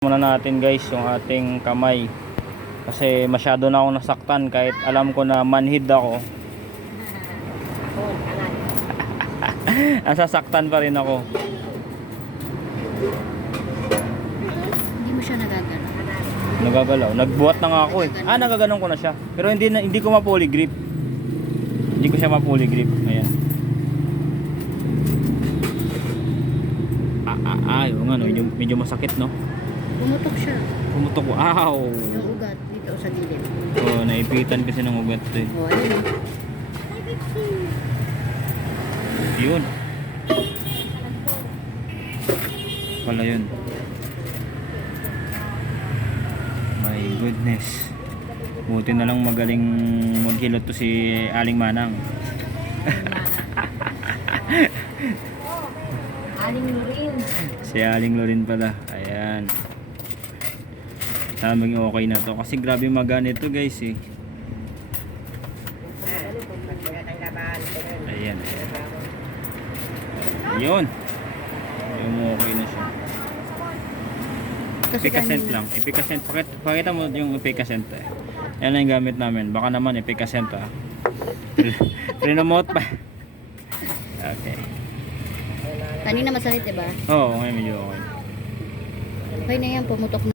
muna natin guys yung ating kamay. Kasi masyado na ako nasaktan kahit alam ko na manhid ako. Nasasaktan pa rin ako. Hindi mo siya nagagalaw. nagagalaw. Nagbuhat na nga ako eh. Ah nagaganon ko na siya. Pero hindi na, hindi ko ma-poly grip hindi ko siya ma-poly grip ayan. Ah ah ah yung ano medyo, medyo masakit no Pumutok siya. pumutok ko aw Yung ugat dito sa gilid. oh naipitan kasi ng ugat to eh O, ayun. Yun. Pala yun. My goodness. Buti na lang magaling maghilot to si Aling Manang. Aling Lorin. Si Aling Lorin pala. Ayan. Sabing okay na to. Kasi grabe magaan ito guys eh. Ayan. Yun. Yung okay na siya. Epicacent lang. Epicacent. Pakit, pakita mo yung epicacent eh. Yan lang yung gamit namin. Baka naman epicacent ah. Remote pa. Okay. Kanina masakit, diba? Oo, ngayon medyo okay. Okay na yan, pumutok na.